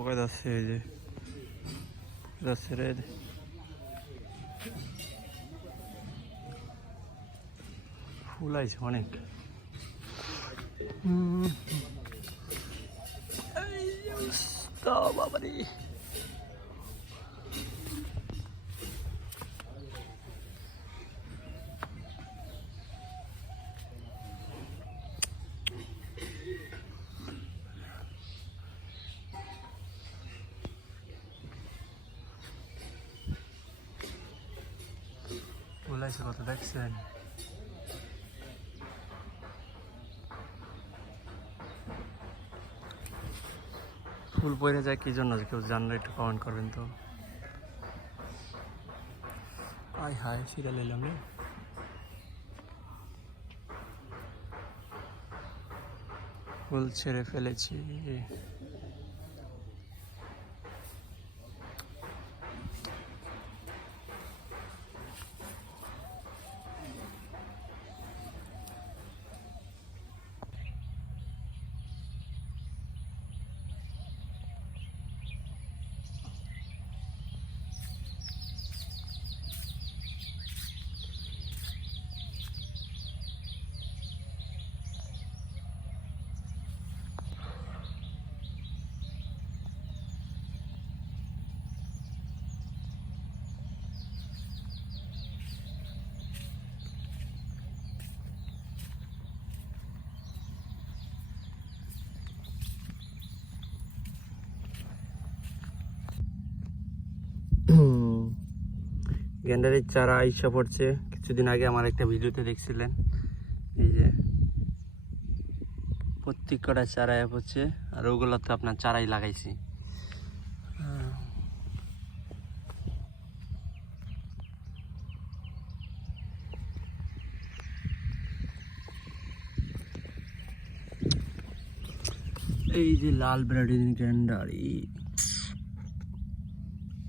পোকা যাচ্ছে এই যে যাচ্ছে রে ফুল আছে অনেক হুম। এই অবস্থা বাবারে আছে কত দেখছেন? ফুল পড়ে যায়, কি জন্য কেউ জানলে একটু কমেন্ট করবেন তো? আয় হায়, সিরিয়াল এলাম রে। ফুল ছেড়ে ফেলেছি। গ্যান্ডারের চারা আইসা পড়ছে। কিছুদিন আগে আমার একটা ভিডিওতে দেখছিলেন। এই যে প্রত্যেক কটা চারা পড়ছে, আর ওগুলো তো আপনার চারাই লাগাইছি। এই যে লাল ব্রাডিন গ্যান্ডার এই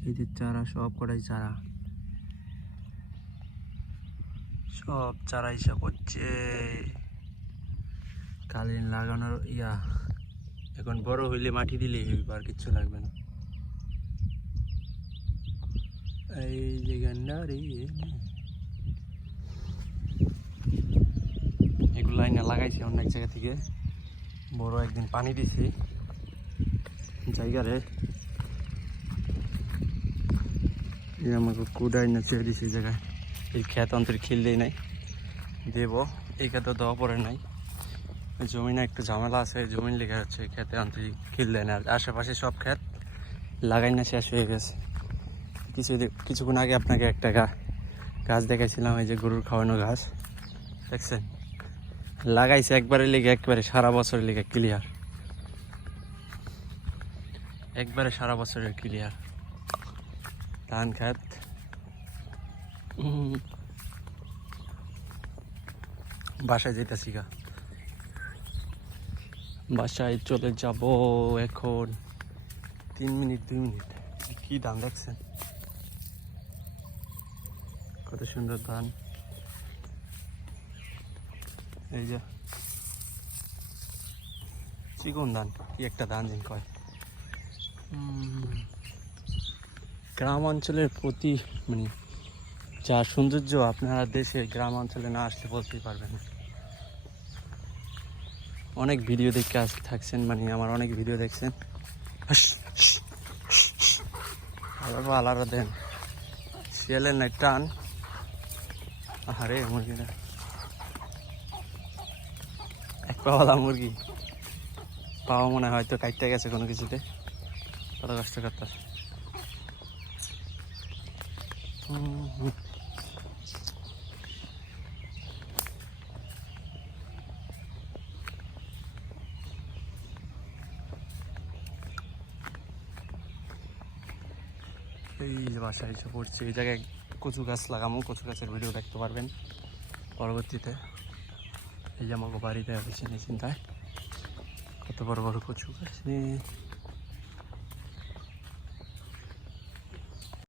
এই যে চারা, সব কটাই চারা। সব চারা হিসাব করছে। কালিন লাগানোর ইয়া, এখন বড় হইলে মাটি দিলেই হইব, আর কিচ্ছু লাগবে না। এই যে গান্ডারি, এগুলো লাইনে লাগাইছি অনেক জায়গা থেকে। বড় একদিন পানি দিছি জায়গারে এই আমাকে কুদাই না ছেড়ে দিছি জায়গায়। এই ক্ষেত অন্তর খিল দেই নাই। দেব, এই ক্ষেতে দেওয়া পরে নাই। জমিনে একটু ঝামেলা আছে জমিন লেগে হচ্ছে খেতে অন্তর খিল দেয় না। আর আশেপাশে সব ক্ষেত লাগাই না শেষ হয়ে গেছে। কিছু কিছুক্ষণ আগে আপনাকে একটা গাছ দেখাইছিলাম, এই যে গরুর খাওয়ানো ঘাস দেখছেন? লাগাইছে একবারে লেগে, একবারে সারা বছরের লেগে ক্লিয়ার একবারে সারা বছরের ক্লিয়ার ধান খাত। বাসায় যেতেছি গা। বাসায় চলে যাব এখন। তিন মিনিট দুই মিনিট। কি দাম দেখছেন কত সুন্দর ধান। এই যে। চিকন ধান কি একটা ধান দিন কয়। গ্রাম অঞ্চলের প্রতি মানে যা সৌন্দর্য আপনারা দেশে গ্রাম অঞ্চলে না আসলে বলতেই পারবেন অনেক ভিডিও দেখে আস থাকছেন মানে আমার অনেক ভিডিও দেখছেন। হাস। আলাদা দেন। শিয়ালের না টান। আরে মুরগিটা। এক পাওয়ালা মুরগি। পাওয়া মনে হয়তো কাটতে গেছে কোনো কিছুতে। কত কষ্ট করতে এই যে বাসায় এসে পড়ছি, এই জায়গায় কচু গাছ লাগামো কচু গাছের ভিডিও দেখতে পারবেন। পরবর্তীতে, এই যে আমাকে বাড়িতে পেছনে চিন্তায়, কত বড় বড় কচু গাছ